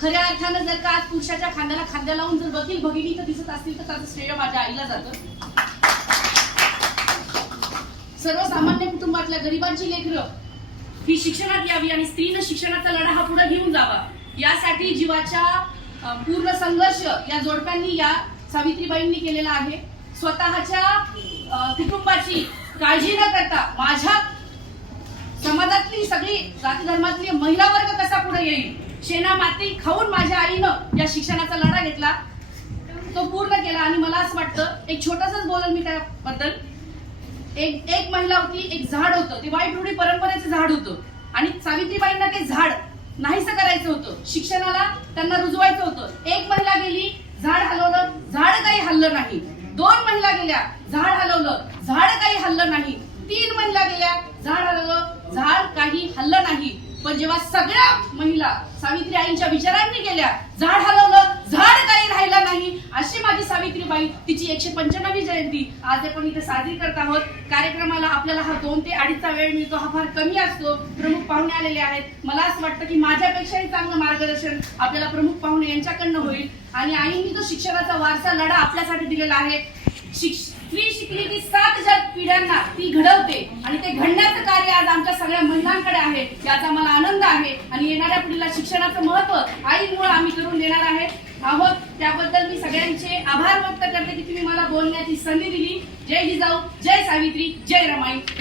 खऱ्या अर्थानं जर का आज पुरुषाच्या खांद्याला खांद्या लावून जर वकील भगिनी तर दिसत असतील तर त्याचं श्रेय माझ्या आईला जातं. सर्वसामान्य कुटुंबातल्या गरिबांची लेकरं ही शिक्षणात यावी आणि स्त्रीनं शिक्षणाचा लढा हा पुढे घेऊन जावा. यासाठी जीवाच्या पूर्ण संघर्ष या जोडप्यांनी या सावित्रीबाईंनी केलेला आहे. स्वतःच्या कुटुंबाची काळजी न करता माझ्या समाजातली सगळी जाती धर्मातली महिला वर्ग कसा पुढे येईल? शेणा माती खाऊन माझ्या आईनं या शिक्षणाचा लढा घेतला. तो पूर्ण केला आणि मला असं वाटतं एक छोटासाच बोलल मी त्याबद्दल. एक एक महिला होती एक झाड होतं. ते वाईट रूढी परंपरेचं झाड होतं. आणि सावित्रीबाईंना ते झाड नाहीसं करायचं होतं. शिक्षणाला त्यांना रुजवायचं होतं. एक महिला गेली झाड हलवलं झाड काही हल्लं नाही. दोन महिला गेल्या झाड हलवलं झाड काही हल्लं नाही तीन महिला गेल्या झाड हलवलं झाड काही हल्लं नाही पण जेव्हा सगळ्या महिला सावित्री आईंच्या विचारांनी गेल्या झाड हलवलं झाड काही राहिला नाही अशी माझी सावित्रीबाई तिची एकशे पंच्याण्णवी जयंती आज आपण इथे साजरी करत आहोत. कार्यक्रमाला आपल्याला हा दोन ते अडीचचा वेळ मिळतो हा फार कमी असतो. प्रमुख पाहुणे आलेले आहेत. मला असं वाटतं की माझ्यापेक्षाही चांगलं मार्गदर्शन आपल्याला प्रमुख पाहुणे यांच्याकडनं होईल. आणि आईंनी जो शिक्षणाचा वारसा लढा आपल्यासाठी दिलेला आहे शिक्ष- स्त्री शिकली की सात जग पिढ्यांना ती घडवते. आणि ते घडण्याचं कार्य आज आमच्या सगळ्या महिलांकडे आहे. याचा मला आनंद आहे. आणि येणाऱ्या पिढीला शिक्षणाचं महत्त्व आईमुळे आम्ही करून देणार आहे. आहोत. त्याबद्दल मी सगळ्यांचे आभार व्यक्त करते की तुम्ही मला बोलण्याची संधी दिली. जय जिजाऊ. जय सावित्री. जय रमाई.